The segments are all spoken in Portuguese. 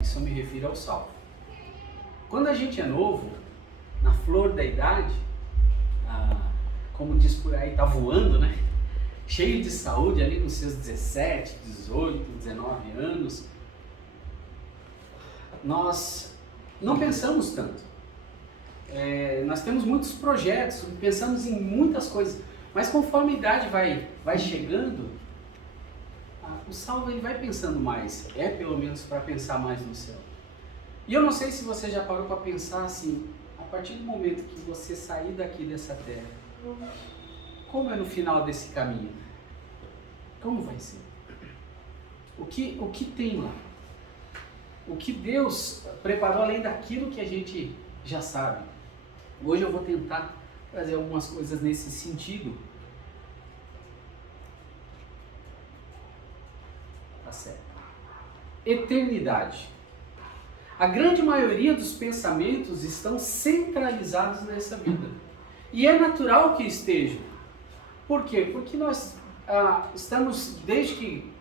Isso eu me refiro ao salvo. Quando a gente é novo, na flor da idade, como diz por aí, tá voando, né? Cheio de saúde ali nos seus 17, 18, 19 anos, nós não pensamos tanto. Nós temos muitos projetos, pensamos em muitas coisas, mas conforme a idade vai chegando, o salvo ele vai pensando mais, pelo menos para pensar mais no céu. E eu não sei se você já parou para pensar assim, a partir do momento que você sair daqui dessa terra, como é no final desse caminho? Como vai ser? O que tem lá? O que Deus preparou além daquilo que a gente já sabe? Hoje eu vou tentar trazer algumas coisas nesse sentido. Tá certo. Eternidade. A grande maioria dos pensamentos estão centralizados nessa vida. E é natural que estejam. Por quê? Porque nós estamos, desde que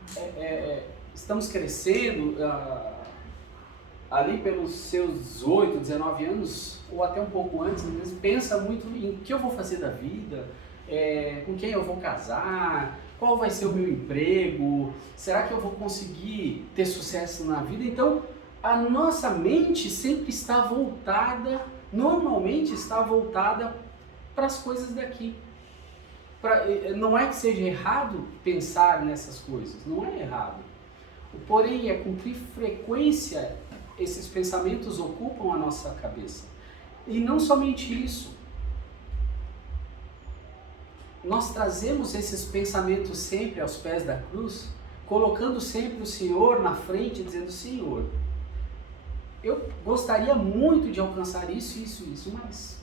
estamos crescendo, ali pelos seus 18, 19 anos, ou até um pouco antes, pensa muito em o que eu vou fazer da vida, com quem eu vou casar, qual vai ser o meu emprego, será que eu vou conseguir ter sucesso na vida? Então, a nossa mente sempre está voltada, normalmente está voltada para as coisas daqui. Não é que seja errado pensar nessas coisas, não é errado. Porém, com que frequência esses pensamentos ocupam a nossa cabeça. E não somente isso. Nós trazemos esses pensamentos sempre aos pés da cruz, colocando sempre o Senhor na frente, dizendo: Senhor, eu gostaria muito de alcançar isso, mas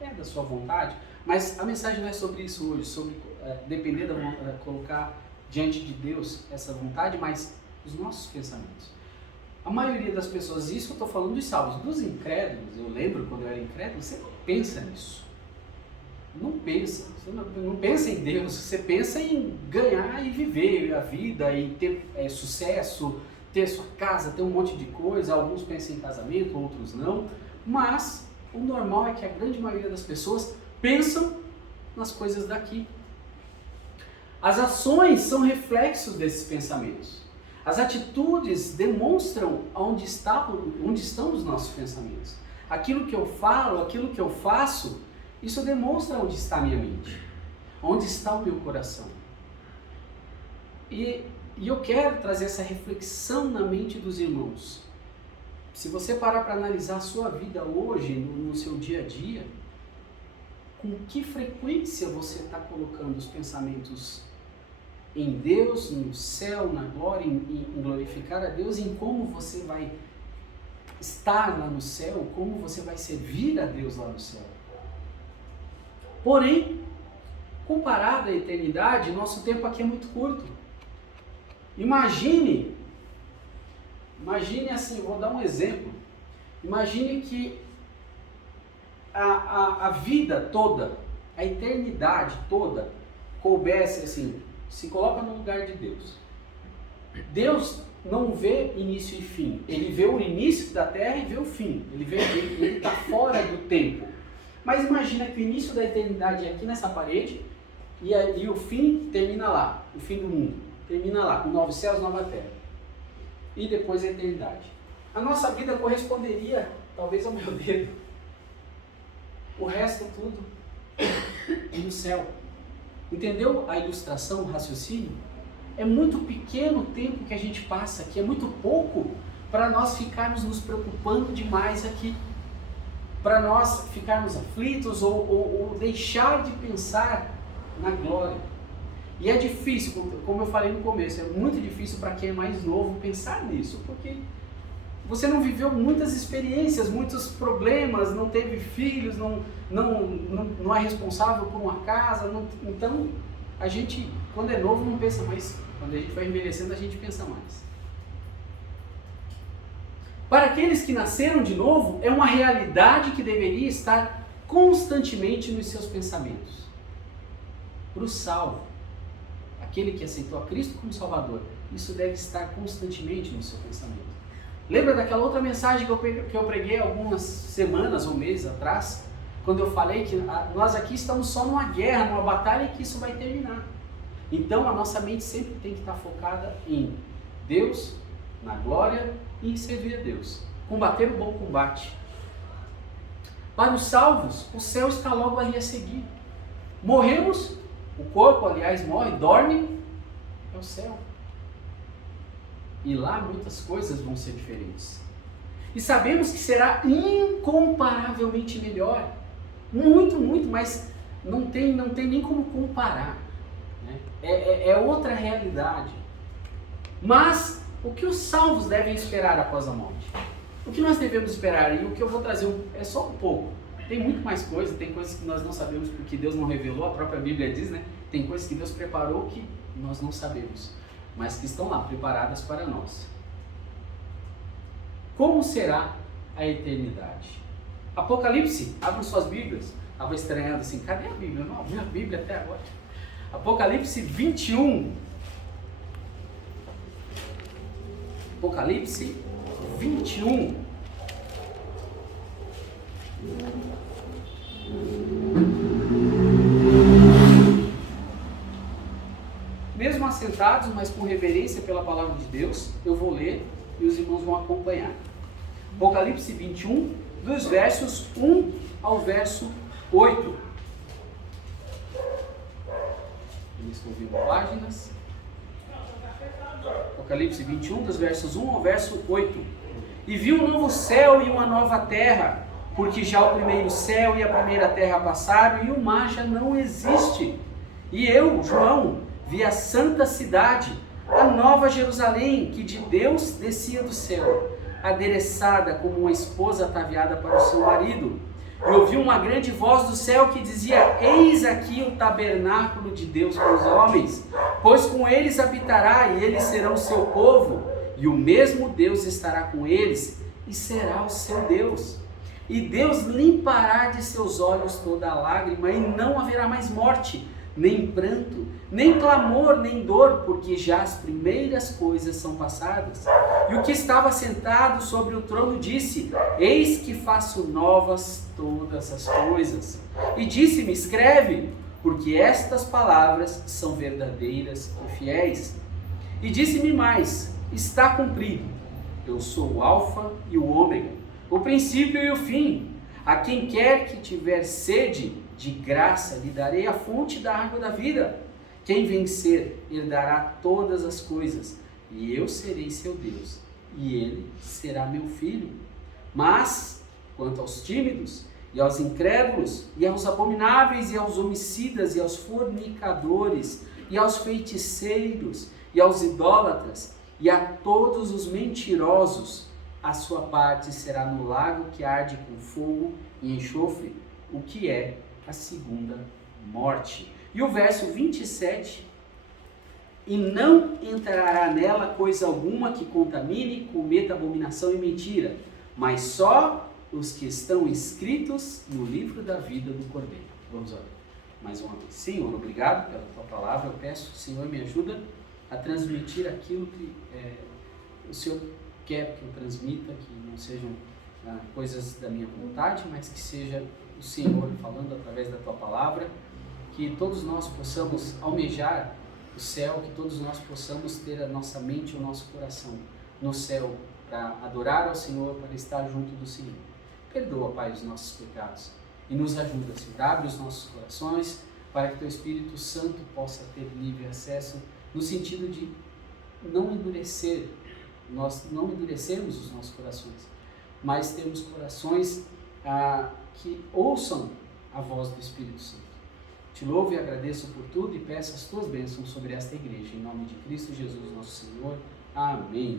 é da sua vontade. Mas a mensagem não é sobre isso hoje, sobre depender da vontade, colocar diante de Deus essa vontade, mas os nossos pensamentos. A maioria das pessoas, isso eu estou falando dos salvos, dos incrédulos, eu lembro quando eu era incrédulo, você não pensa nisso. Não pensa, você não pensa em Deus, você pensa em ganhar e viver a vida e ter sucesso, ter sua casa, ter um monte de coisa. Alguns pensam em casamento, outros não, mas o normal é que a grande maioria das pessoas pensam nas coisas daqui. As ações são reflexos desses pensamentos. As atitudes demonstram onde estão os nossos pensamentos. Aquilo que eu falo, aquilo que eu faço, isso demonstra onde está a minha mente, onde está o meu coração. E eu quero trazer essa reflexão na mente dos irmãos. Se você parar para analisar a sua vida hoje, no seu dia a dia, com que frequência você está colocando os pensamentos em Deus, no céu, na glória, em glorificar a Deus, em como você vai estar lá no céu, como você vai servir a Deus lá no céu. Porém, comparado à eternidade, nosso tempo aqui é muito curto. Imagine assim, vou dar um exemplo. Imagine que a vida toda, a eternidade toda, coubesse assim, se coloca no lugar de Deus. Deus não vê início e fim. Ele vê o início da terra e vê o fim. Ele está fora do tempo. Mas imagina que o início da eternidade é aqui nessa parede e o fim termina lá. O fim do mundo termina lá, com novos céus, nova terra. E depois a eternidade. A nossa vida corresponderia talvez ao meu dedo. O resto tudo no céu. Entendeu a ilustração, o raciocínio? É muito pequeno o tempo que a gente passa aqui, é muito pouco para nós ficarmos nos preocupando demais aqui, para nós ficarmos aflitos ou deixar de pensar na glória. E é difícil, como eu falei no começo, é muito difícil para quem é mais novo pensar nisso, porque você não viveu muitas experiências, muitos problemas, não teve filhos, não é responsável por uma casa. Então, a gente, quando é novo, não pensa mais. Quando a gente vai envelhecendo, a gente pensa mais. Para aqueles que nasceram de novo, é uma realidade que deveria estar constantemente nos seus pensamentos. Para o salvo, aquele que aceitou a Cristo como Salvador, isso deve estar constantemente no seu pensamento. Lembra daquela outra mensagem que eu preguei algumas semanas ou meses atrás? Quando eu falei que nós aqui estamos só numa guerra, numa batalha, e que isso vai terminar. Então a nossa mente sempre tem que estar focada em Deus, na glória e em servir a Deus. Combater o bom combate. Para os salvos, o céu está logo ali a seguir. Morremos, o corpo, aliás, morre, dorme, é o céu. E lá muitas coisas vão ser diferentes. E sabemos que será incomparavelmente melhor. Muito, muito, mas não tem nem como comparar. Né? É outra realidade. Mas o que os salvos devem esperar após a morte? O que nós devemos esperar? E o que eu vou trazer é só um pouco. Tem muito mais coisa, tem coisas que nós não sabemos porque Deus não revelou, a própria Bíblia diz, né? Tem coisas que Deus preparou que nós não sabemos, mas que estão lá, preparadas para nós. Como será a eternidade? Apocalipse, abram suas Bíblias. Estava estranhando assim, cadê a Bíblia? Não abri a Bíblia até agora. Apocalipse 21. Apocalipse 21. Mesmo assentados, mas com reverência pela palavra de Deus, eu vou ler e os irmãos vão acompanhar. Apocalipse 21, dos versos 1 ao verso 8. Eles estão vindo páginas. Apocalipse 21, dos versos 1 ao verso 8. E vi um novo céu e uma nova terra, porque já o primeiro céu e a primeira terra passaram e o mar já não existe. E eu, João, vi a santa cidade, a nova Jerusalém, que de Deus descia do céu, adereçada como uma esposa ataviada para o seu marido. E ouvi uma grande voz do céu que dizia: eis aqui o tabernáculo de Deus com os homens, pois com eles habitará e eles serão seu povo, e o mesmo Deus estará com eles e será o seu Deus. E Deus limpará de seus olhos toda a lágrima, e não haverá mais morte, nem pranto, nem clamor, nem dor, porque já as primeiras coisas são passadas. E o que estava sentado sobre o trono disse: eis que faço novas todas as coisas. E disse-me: escreve, porque estas palavras são verdadeiras e fiéis. E disse-me mais: está cumprido. Eu sou o Alfa e o Ômega, o princípio e o fim. A quem quer que tiver sede, de graça lhe darei a fonte da água da vida. Quem vencer herdará todas as coisas, e eu serei seu Deus, e ele será meu filho. Mas, quanto aos tímidos, e aos incrédulos, e aos abomináveis, e aos homicidas, e aos fornicadores, e aos feiticeiros, e aos idólatras, e a todos os mentirosos, a sua parte será no lago que arde com fogo e enxofre, o que é a segunda morte. E o verso 27, e não entrará nela coisa alguma que contamine, cometa abominação e mentira, mas só os que estão escritos no livro da vida do Cordeiro. Vamos orar mais uma vez. Senhor, obrigado pela tua palavra. Eu peço, Senhor, me ajuda a transmitir aquilo que o Senhor quer que eu transmita, que não sejam coisas da minha vontade, mas que seja o Senhor falando através da tua palavra, que todos nós possamos almejar o céu, que todos nós possamos ter a nossa mente e o nosso coração no céu, para adorar ao Senhor, para estar junto do Senhor. Perdoa, Pai, os nossos pecados e nos ajuda, Senhor. Abre os nossos corações para que teu Espírito Santo possa ter livre acesso, no sentido de não endurecer, nós não endurecermos os nossos corações, mas termos corações que ouçam a voz do Espírito Santo. Te louvo e agradeço por tudo e peço as tuas bênçãos sobre esta igreja, em nome de Cristo Jesus, nosso Senhor. Amém.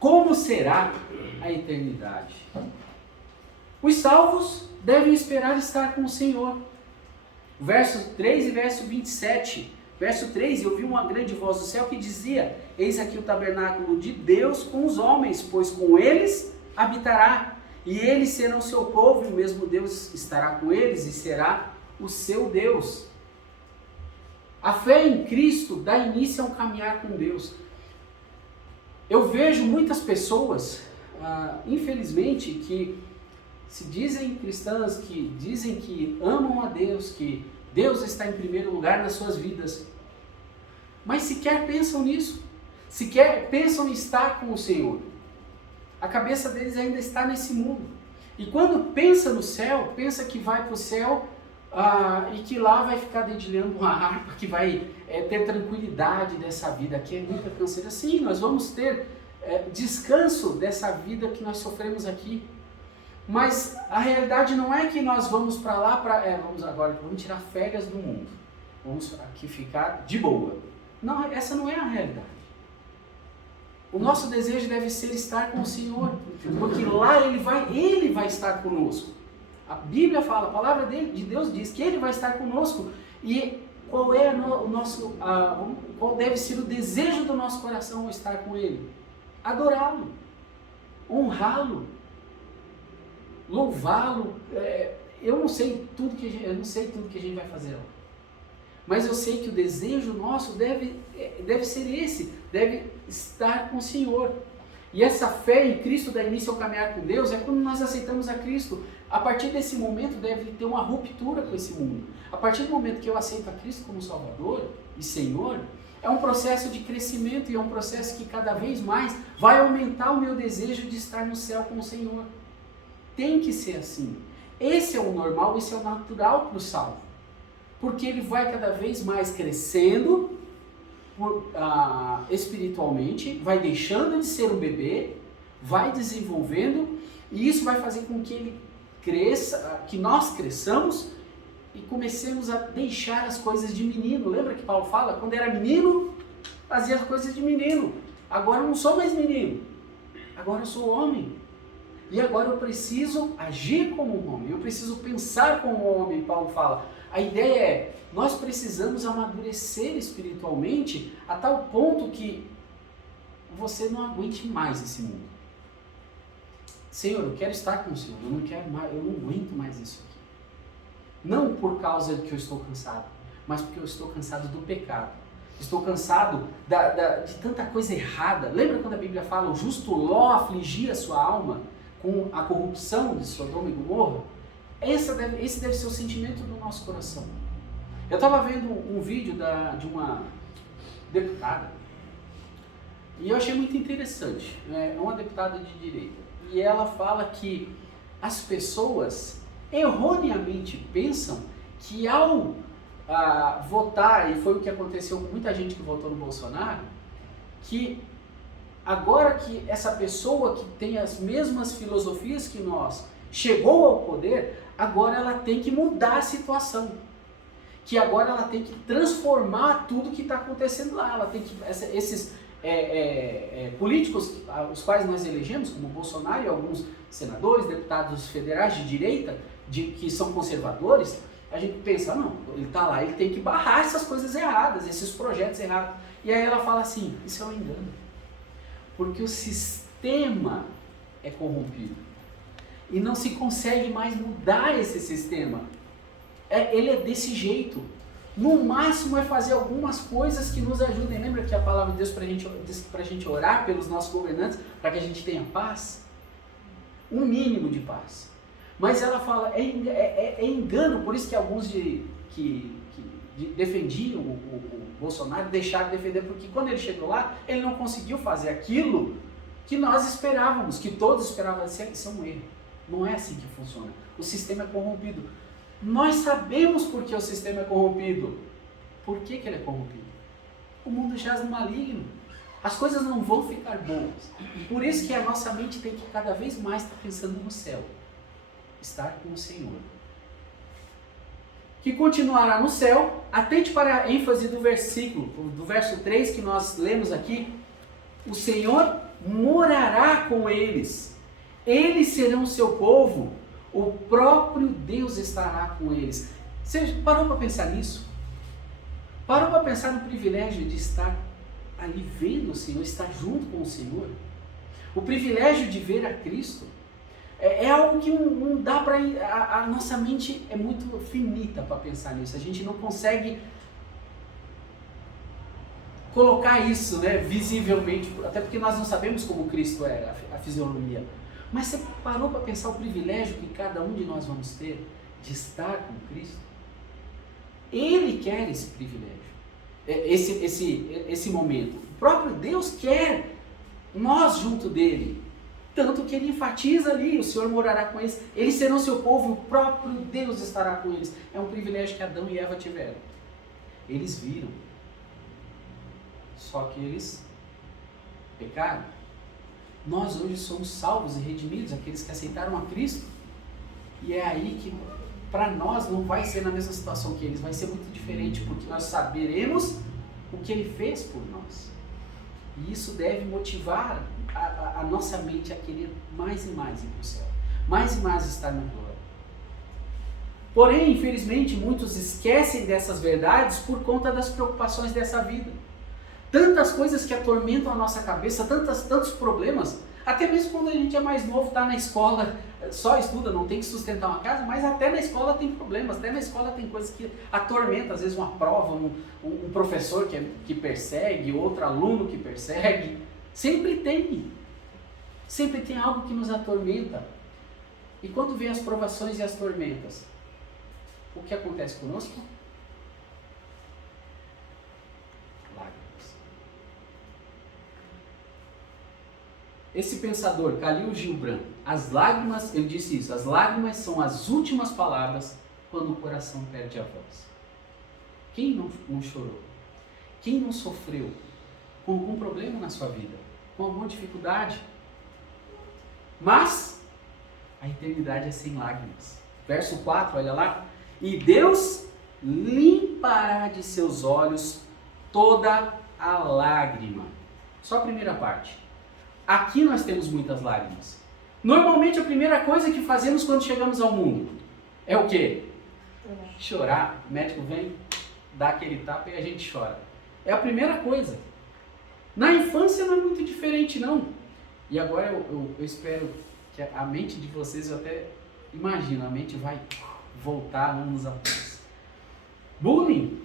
Como será a eternidade? Os salvos devem esperar estar com o Senhor. Verso 3 e verso 27. Verso 3, eu vi uma grande voz do céu que dizia: eis aqui o tabernáculo de Deus com os homens, pois com eles habitará, e eles serão seu povo, e o mesmo Deus estará com eles e será o seu Deus. A fé em Cristo dá início a um caminhar com Deus. Eu vejo muitas pessoas, infelizmente, que se dizem cristãs, que dizem que amam a Deus, que Deus está em primeiro lugar nas suas vidas, mas sequer pensam nisso, sequer pensam em estar com o Senhor. A cabeça deles ainda está nesse mundo. E quando pensa no céu, pensa que vai para o céu e que lá vai ficar dedilhando uma harpa, que vai ter tranquilidade dessa vida. Aqui é muita canseira. Sim, nós vamos ter descanso dessa vida que nós sofremos aqui. Mas a realidade não é que nós vamos para lá, vamos tirar férias do mundo. Vamos aqui ficar de boa. Não, essa não é a realidade. O nosso desejo deve ser estar com o Senhor, porque lá Ele vai estar conosco. A Bíblia fala, a palavra de Deus diz que Ele vai estar conosco. E qual é qual deve ser o desejo do nosso coração ao estar com Ele? Adorá-lo, honrá-lo, louvá-lo. Eu não sei tudo que a gente vai fazer lá. Mas eu sei que o desejo nosso deve ser esse, deve estar com o Senhor. E essa fé em Cristo dá início ao caminhar com Deus, é quando nós aceitamos a Cristo. A partir desse momento deve ter uma ruptura com esse mundo. A partir do momento que eu aceito a Cristo como Salvador e Senhor, é um processo de crescimento e é um processo que cada vez mais vai aumentar o meu desejo de estar no céu com o Senhor. Tem que ser assim. Esse é o normal, esse é o natural para o salvo. Porque ele vai cada vez mais crescendo espiritualmente, vai deixando de ser um bebê, vai desenvolvendo, e isso vai fazer com que ele cresça, que nós cresçamos e comecemos a deixar as coisas de menino. Lembra que Paulo fala? Quando era menino, fazia as coisas de menino. Agora eu não sou mais menino, agora eu sou homem. E agora eu preciso agir como um homem, eu preciso pensar como um homem, Paulo fala. A ideia é, nós precisamos amadurecer espiritualmente a tal ponto que você não aguente mais esse mundo. Senhor, eu quero estar com o Senhor, eu não quero mais, eu não aguento mais isso aqui. Não por causa de que eu estou cansado, mas porque eu estou cansado do pecado. Estou cansado de tanta coisa errada. Lembra quando a Bíblia fala, o justo Ló afligia a sua alma com a corrupção de Sodoma e Gomorra? Esse deve ser o sentimento do nosso coração. Eu estava vendo um vídeo de uma deputada e eu achei muito interessante. É uma deputada de direita e ela fala que as pessoas erroneamente pensam que ao votar, e foi o que aconteceu com muita gente que votou no Bolsonaro, que agora que essa pessoa que tem as mesmas filosofias que nós chegou ao poder, agora ela tem que mudar a situação. Que agora ela tem que transformar tudo que está acontecendo lá. Ela tem que, esses políticos, os quais nós elegemos, como o Bolsonaro e alguns senadores, deputados federais de direita, que são conservadores, a gente pensa, não, ele está lá, ele tem que barrar essas coisas erradas, esses projetos errados. E aí ela fala assim, isso é um engano. Porque o sistema é corrompido. E não se consegue mais mudar esse sistema. Ele é desse jeito. No máximo é fazer algumas coisas que nos ajudem. Lembra que a palavra de Deus diz para a gente orar pelos nossos governantes, para que a gente tenha paz? Um mínimo de paz. Mas ela fala, é engano, por isso que alguns que defendiam o Bolsonaro deixaram de defender, porque quando ele chegou lá, ele não conseguiu fazer aquilo que nós esperávamos, que todos esperavam. Isso é um erro. Não é assim que funciona. O sistema é corrompido. Nós sabemos por que o sistema é corrompido. Por que ele é corrompido? O mundo jaz no maligno. As coisas não vão ficar boas. Por isso que a nossa mente tem que cada vez mais estar pensando no céu. Estar com o Senhor. Que continuará no céu. Atente para a ênfase do versículo, do verso 3 que nós lemos aqui. O Senhor morará com eles. Eles serão o seu povo. O próprio Deus estará com eles. Você parou para pensar nisso? Parou para pensar no privilégio de estar ali vendo o Senhor, estar junto com o Senhor? O privilégio de ver a Cristo é algo que não dá para... A nossa mente é muito finita para pensar nisso. A gente não consegue colocar isso, né, visivelmente, até porque nós não sabemos como Cristo era, a fisionomia. Mas você parou para pensar o privilégio que cada um de nós vamos ter de estar com Cristo? Ele quer esse privilégio, esse momento. O próprio Deus quer nós junto dele. Tanto que ele enfatiza ali, o Senhor morará com eles, eles serão seu povo e o próprio Deus estará com eles. É um privilégio que Adão e Eva tiveram. Eles viram. Só que eles pecaram. Nós hoje somos salvos e redimidos, aqueles que aceitaram a Cristo. E é aí que para nós não vai ser na mesma situação que eles, vai ser muito diferente, porque nós saberemos o que ele fez por nós. E isso deve motivar a nossa mente a querer mais e mais ir para o céu, mais e mais estar na glória. Porém, infelizmente, muitos esquecem dessas verdades por conta das preocupações dessa vida. Tantas coisas que atormentam a nossa cabeça, tantos problemas, até mesmo quando a gente é mais novo, está na escola, só estuda, não tem que sustentar uma casa, mas até na escola tem problemas, até na escola tem coisas que atormentam, às vezes uma prova, um professor que persegue, outro aluno que persegue, sempre tem algo que nos atormenta. E quando vem as provações e as tormentas, o que acontece conosco? Lágrimas. Esse pensador, Khalil Gibran, as lágrimas, ele disse isso, as lágrimas são as últimas palavras quando o coração perde a voz. Quem não chorou? Quem não sofreu com algum problema na sua vida? Com alguma dificuldade? Mas a eternidade é sem lágrimas. Verso 4, olha lá. E Deus limpará de seus olhos toda a lágrima. Só a primeira parte. Aqui nós temos muitas lágrimas. Normalmente a primeira coisa que fazemos quando chegamos ao mundo é o quê? Chorar. O médico vem, dá aquele tapa e a gente chora. É a primeira coisa. Na infância não é muito diferente não. E agora eu espero que a mente de vocês, eu até imagino, a mente vai voltar anos atrás. Bullying,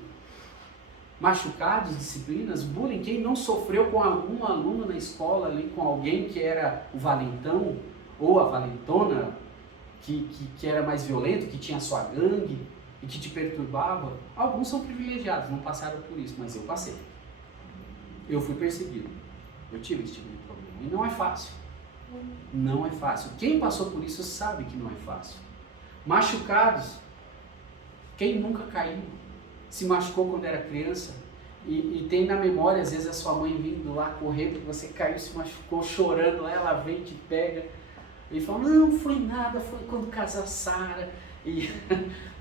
machucados, disciplinas, bullying, quem não sofreu com algum aluno na escola, ali, com alguém que era o valentão ou a valentona, que era mais violento, que tinha sua gangue e que te perturbava. Alguns são privilegiados, não passaram por isso, mas eu passei. Eu fui perseguido, eu tive esse tipo de problema e não é fácil. Não é fácil. Quem passou por isso sabe que não é fácil. Machucados, quem nunca caiu, se machucou quando era criança e tem na memória, às vezes, a sua mãe vindo lá correndo, porque você caiu, se machucou, chorando, lá ela vem, te pega e fala, não foi nada, foi quando casar a Sara e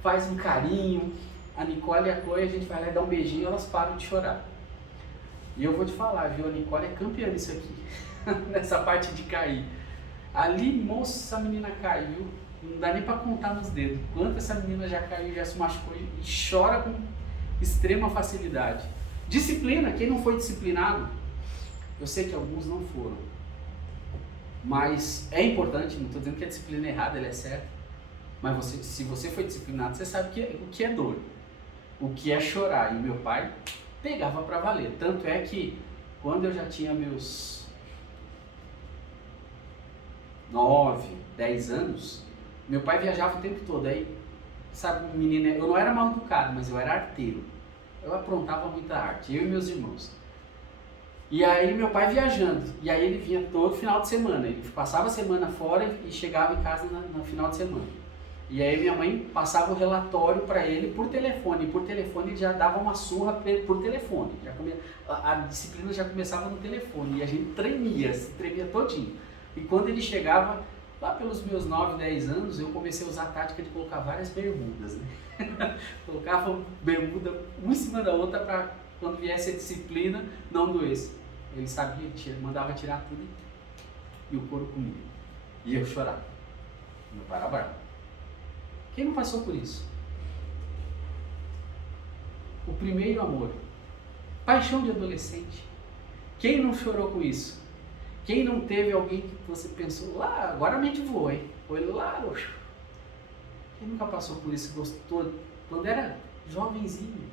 faz um carinho. A Nicole e a Chloe, a gente vai lá e dá um beijinho, elas param de chorar. E eu vou te falar, viu, a Nicole é campeã nisso aqui, nessa parte de cair. Ali, moça, a menina caiu, não dá nem para contar nos dedos. Quanto essa menina já caiu, já se machucou e chora com extrema facilidade. Disciplina, quem não foi disciplinado? Eu sei que alguns não foram. Mas é importante, não estou dizendo que a disciplina é errada, ela é certa. Mas se você foi disciplinado, você sabe o que é dor, o que é chorar. E o meu pai pegava para valer. Tanto é que quando eu já tinha meus 9, 10 anos, meu pai viajava o tempo todo. Aí, sabe, menina, eu não era mal educado, mas eu era arteiro. Eu aprontava muita arte, eu e meus irmãos. E aí meu pai viajando, e aí ele vinha todo final de semana. Ele passava a semana fora e chegava em casa no final de semana. E aí minha mãe passava o relatório para ele por telefone. E por telefone ele já dava uma surra por telefone. A disciplina já começava no telefone. E a gente se tremia todinho. E quando ele chegava, lá pelos meus 9, 10 anos, eu comecei a usar a tática de colocar várias bermudas. Né? Colocava bermuda uma em cima da outra para quando viesse a disciplina não doesse. Ele sabia, mandava tirar tudo e o couro comia. E eu chorava. Meu pai era bravo. Quem não passou por isso? O primeiro amor. Paixão de adolescente. Quem não chorou com isso? Quem não teve alguém que você pensou, lá, agora a mente voou, hein? Foi lá, oxo. Quem nunca passou por isso, gostou, quando era jovenzinho?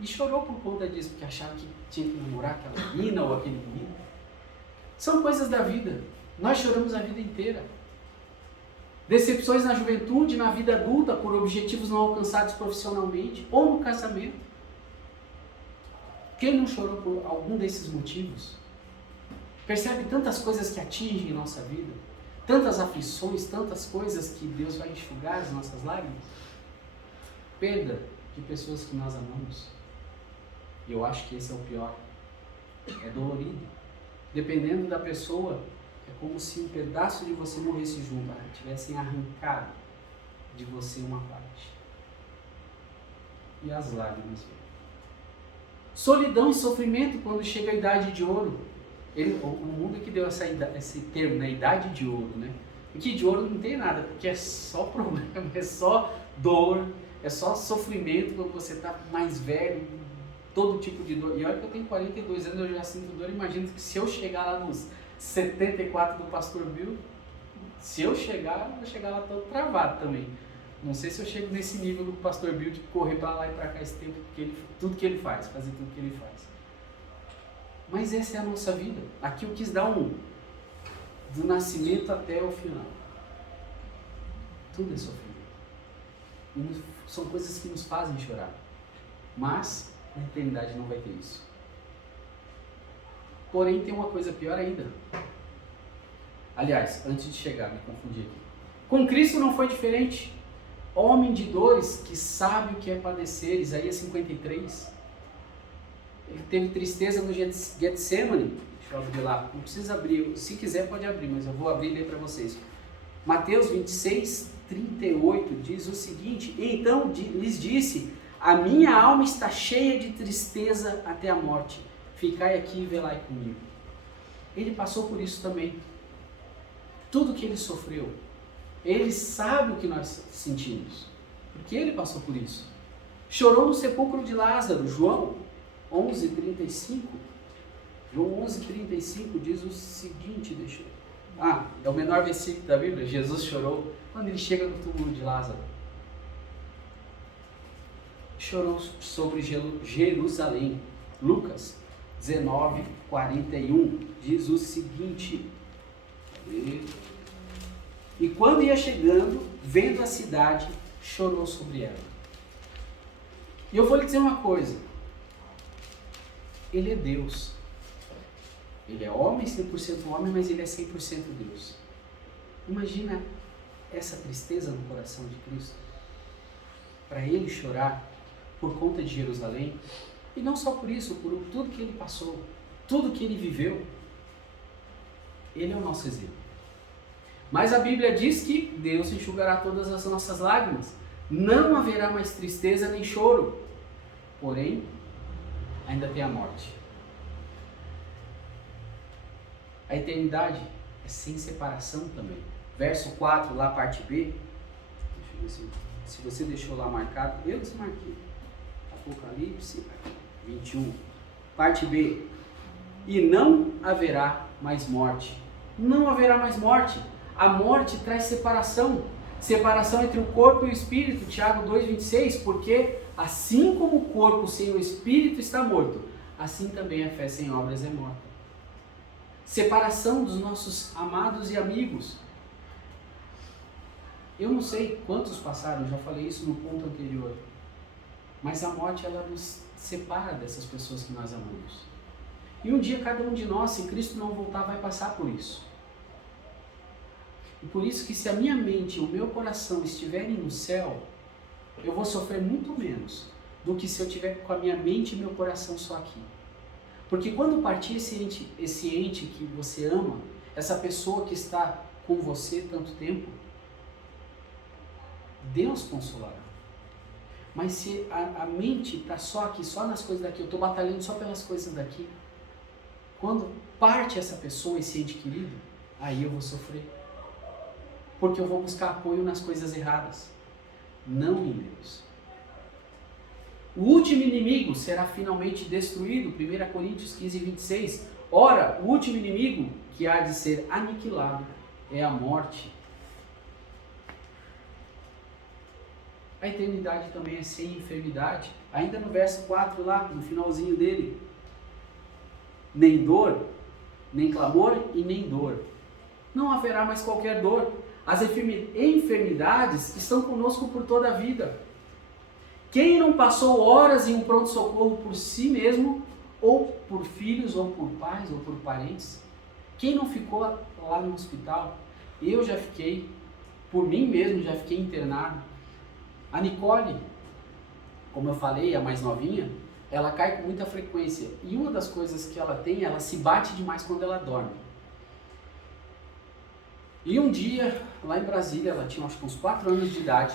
E chorou por conta disso, porque achava que tinha que namorar aquela menina ou aquele menino. São coisas da vida. Nós choramos a vida inteira. Decepções na juventude, na vida adulta, por objetivos não alcançados profissionalmente, ou no casamento. Quem não chorou por algum desses motivos? Percebe tantas coisas que atingem nossa vida? Tantas aflições, tantas coisas que Deus vai enxugar as nossas lágrimas? Perda de pessoas que nós amamos. E eu acho que esse é o pior. É dolorido. Dependendo da pessoa, é como se um pedaço de você morresse junto, tivessem arrancado de você uma parte. E as lágrimas. Solidão e sofrimento quando chega a idade de ouro. O mundo é que deu esse termo, né? Idade de ouro, né? Porque de ouro não tem nada, porque é só problema, é só dor, é só sofrimento quando você está mais velho, todo tipo de dor. E olha que eu tenho 42 anos, eu já sinto dor. Imagino que se eu chegar lá nos 74 do Pastor Bill, se eu chegar, eu vou chegar lá todo travado também. Não sei se eu chego nesse nível do Pastor Bill de correr para lá e para cá esse tempo, porque tudo que ele faz, fazer tudo que ele faz. Mas essa é a nossa vida. Aqui eu quis dar do nascimento até o final. Tudo é sofrimento. São coisas que nos fazem chorar. Mas na eternidade não vai ter isso. Porém, tem uma coisa pior ainda. Aliás, antes de chegar, me confundi aqui. Com Cristo não foi diferente. Homem de dores que sabe o que é padecer. Isaías 53. Ele teve tristeza no Getsemane. Deixa eu abrir lá. Não precisa abrir. Se quiser pode abrir, mas eu vou abrir e ler para vocês. Mateus 26, 38 diz o seguinte: então lhes disse: a minha alma está cheia de tristeza até a morte. Ficai aqui e velai comigo. Ele passou por isso também. Tudo que ele sofreu. Ele sabe o que nós sentimos. Porque ele passou por isso. Chorou no sepulcro de Lázaro. João 11:35. João 11:35 diz o seguinte, é o menor versículo da Bíblia. Jesus chorou quando ele chega no túmulo de Lázaro. Chorou sobre Jerusalém. Lucas 19:41 diz o seguinte: e quando ia chegando, vendo a cidade, chorou sobre ela. E eu vou lhe dizer uma coisa. Ele é Deus. Ele é homem, 100% homem, mas ele é 100% Deus. Imagina essa tristeza no coração de Cristo. Para ele chorar por conta de Jerusalém. E não só por isso, por tudo que ele passou, tudo que ele viveu. Ele é o nosso exemplo. Mas a Bíblia diz que Deus enxugará todas as nossas lágrimas. Não haverá mais tristeza nem choro. Porém, ainda tem a morte. A eternidade é sem separação também. Verso 4, lá parte B. Deixa eu ver se você deixou lá marcado. Eu desmarquei. Apocalipse 21. Parte B. E não haverá mais morte. Não haverá mais morte. A morte traz separação. Separação entre o corpo e o espírito. Tiago 2,26. Porque assim como o corpo sem o espírito está morto, assim também a fé sem obras é morta. Separação dos nossos amados e amigos. Eu não sei quantos passaram, já falei isso no ponto anterior. Mas a morte, ela nos separa dessas pessoas que nós amamos. E um dia cada um de nós, se Cristo não voltar, vai passar por isso. E por isso que se a minha mente e o meu coração estiverem no céu, eu vou sofrer muito menos do que se eu tiver com a minha mente e meu coração só aqui. Porque quando partir esse ente que você ama, essa pessoa que está com você tanto tempo, Deus consolará. Mas se a mente está só aqui, só nas coisas daqui, eu estou batalhando só pelas coisas daqui, quando parte essa pessoa, esse ente querido, aí eu vou sofrer. Porque eu vou buscar apoio nas coisas erradas, não em Deus. O último inimigo será finalmente destruído, 1 Coríntios 15:26. Ora, o último inimigo que há de ser aniquilado é a morte. A eternidade também é sem enfermidade. Ainda no verso 4 lá, no finalzinho dele. Nem dor, nem clamor e nem dor. Não haverá mais qualquer dor. As enfermidades estão conosco por toda a vida. Quem não passou horas em um pronto-socorro por si mesmo, ou por filhos, ou por pais, ou por parentes? Quem não ficou lá no hospital? Eu já fiquei, por mim mesmo, já fiquei internado. A Nicole, como eu falei, a mais novinha, ela cai com muita frequência. E uma das coisas que ela tem, ela se bate demais quando ela dorme. E um dia, lá em Brasília, ela tinha acho que uns 4 anos de idade,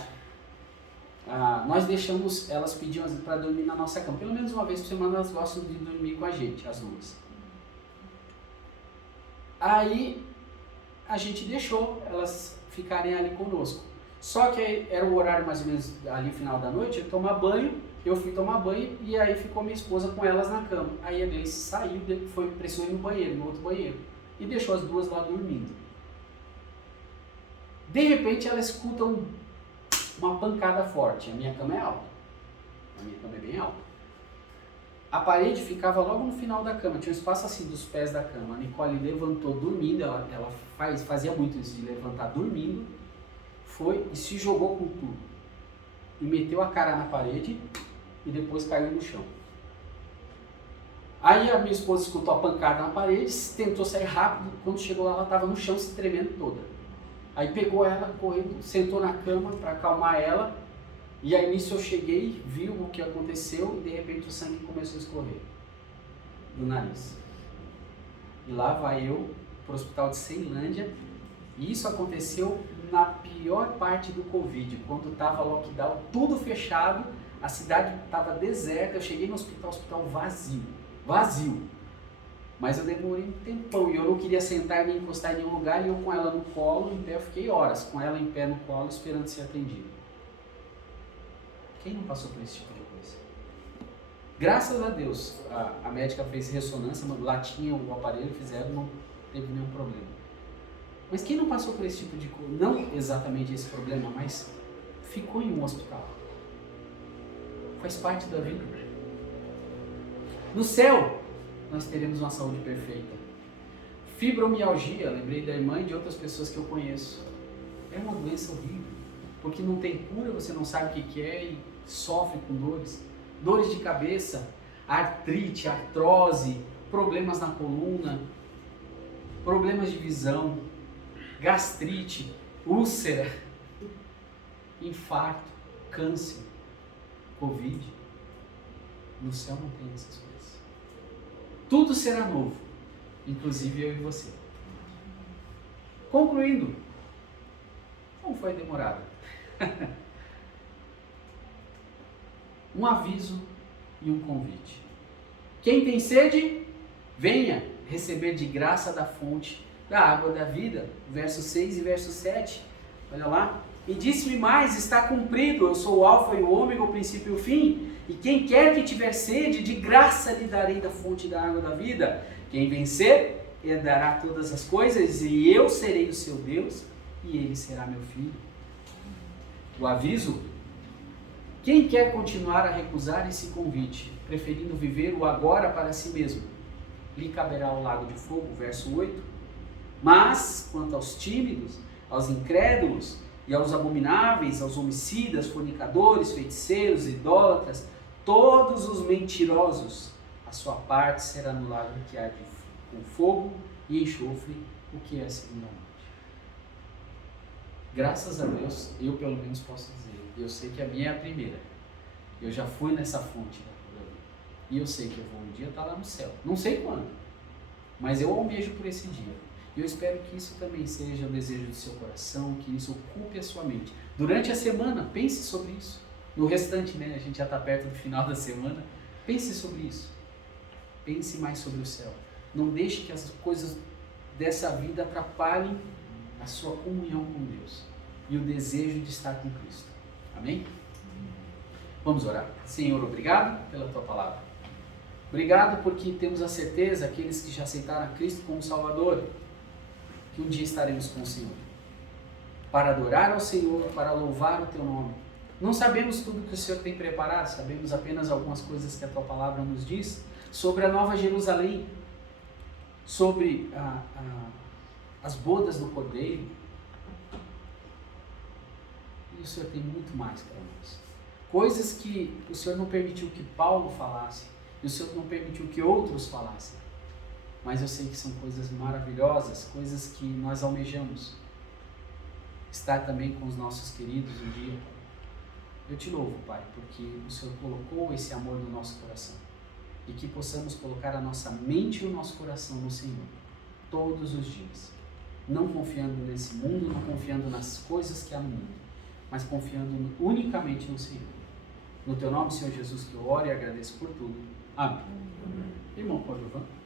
nós deixamos, elas pediam para dormir na nossa cama. Pelo menos uma vez por semana elas gostam de dormir com a gente, as duas. Aí a gente deixou elas ficarem ali conosco. Só que era o horário mais ou menos ali no final da noite, eu tomar banho, eu fui tomar banho e aí ficou minha esposa com elas na cama. Aí a Gleice saiu, precisou ir no banheiro, no outro banheiro, e deixou as duas lá dormindo. De repente ela escuta uma pancada forte. A minha cama é alta. A minha cama é bem alta. A parede ficava logo no final da cama. Tinha um espaço assim dos pés da cama. A Nicole levantou dormindo. Ela fazia muito isso de levantar dormindo. Foi e se jogou com tudo. E meteu a cara na parede e depois caiu no chão. Aí a minha esposa escutou a pancada na parede, tentou sair rápido. Quando chegou lá, ela estava no chão se tremendo toda. Aí pegou ela, correndo, sentou na cama para acalmar ela. E aí nisso eu cheguei, vi o que aconteceu e de repente o sangue começou a escorrer do nariz. E lá vai eu para o hospital de Ceilândia. E isso aconteceu na pior parte do Covid, quando estava lockdown, tudo fechado, a cidade estava deserta. Eu cheguei no hospital vazio. Mas eu demorei um tempão e eu não queria sentar nem encostar em nenhum lugar, e eu com ela no colo, em pé, eu fiquei horas com ela em pé no colo, esperando ser atendido. Quem não passou por esse tipo de coisa? Graças a Deus, a médica fez ressonância, lá tinha o aparelho, fizeram, não teve nenhum problema. Mas quem não passou por esse tipo de coisa, não exatamente esse problema, mas ficou em um hospital? Faz parte da vida. No céu, nós teremos uma saúde perfeita. Fibromialgia, lembrei da irmã e de outras pessoas que eu conheço. É uma doença horrível, porque não tem cura, você não sabe o que é e sofre com dores. Dores de cabeça, artrite, artrose, problemas na coluna, problemas de visão, gastrite, úlcera, infarto, câncer, Covid. No céu não tem essas coisas. Tudo será novo, inclusive eu e você. Concluindo, como foi demorado? Um aviso e um convite. Quem tem sede, venha receber de graça da fonte da água da vida. Verso 6 e verso 7. Olha lá. E disse-me mais, está cumprido, eu sou o alfa e o ômega, o princípio e o fim. E quem quer que tiver sede, de graça lhe darei da fonte da água da vida. Quem vencer, herdará todas as coisas, e eu serei o seu Deus, e ele será meu filho. O aviso: quem quer continuar a recusar esse convite, preferindo viver o agora para si mesmo, lhe caberá o lago de fogo, verso 8. Mas, quanto aos tímidos, aos incrédulos, e aos abomináveis, aos homicidas, fornicadores, feiticeiros, idólatras, todos os mentirosos, a sua parte será no lago que arde com fogo e enxofre, o que é a segunda morte. Graças a Deus, eu pelo menos posso dizer, eu sei que a minha é a primeira. Eu já fui nessa fonte da vida. E eu sei que eu vou um dia estar lá no céu. Não sei quando, mas eu almejo por esse dia. E eu espero que isso também seja o desejo do seu coração, que isso ocupe a sua mente. Durante a semana, pense sobre isso. No restante, a gente já está perto do final da semana. Pense sobre isso. Pense mais sobre o céu. Não deixe que as coisas dessa vida atrapalhem a sua comunhão com Deus e o desejo de estar com Cristo. Amém? Vamos orar. Senhor, obrigado pela tua palavra. Obrigado porque temos a certeza, aqueles que já aceitaram a Cristo como Salvador, que um dia estaremos com o Senhor, para adorar ao Senhor, para louvar o teu nome, Não sabemos tudo que o Senhor tem preparado, sabemos apenas algumas coisas que a Tua Palavra nos diz sobre a Nova Jerusalém, sobre as bodas do Cordeiro. E o Senhor tem muito mais para nós. Coisas que o Senhor não permitiu que Paulo falasse, e o Senhor não permitiu que outros falassem. Mas eu sei que são coisas maravilhosas, coisas que nós almejamos. Estar também com os nossos queridos um dia. Eu te louvo, Pai, porque o Senhor colocou esse amor no nosso coração. E que possamos colocar a nossa mente e o nosso coração no Senhor, todos os dias. Não confiando nesse mundo, não confiando nas coisas que há no mundo, mas confiando unicamente no Senhor. No Teu nome, Senhor Jesus, que eu oro e agradeço por tudo. Amém. Irmão, pode levantar.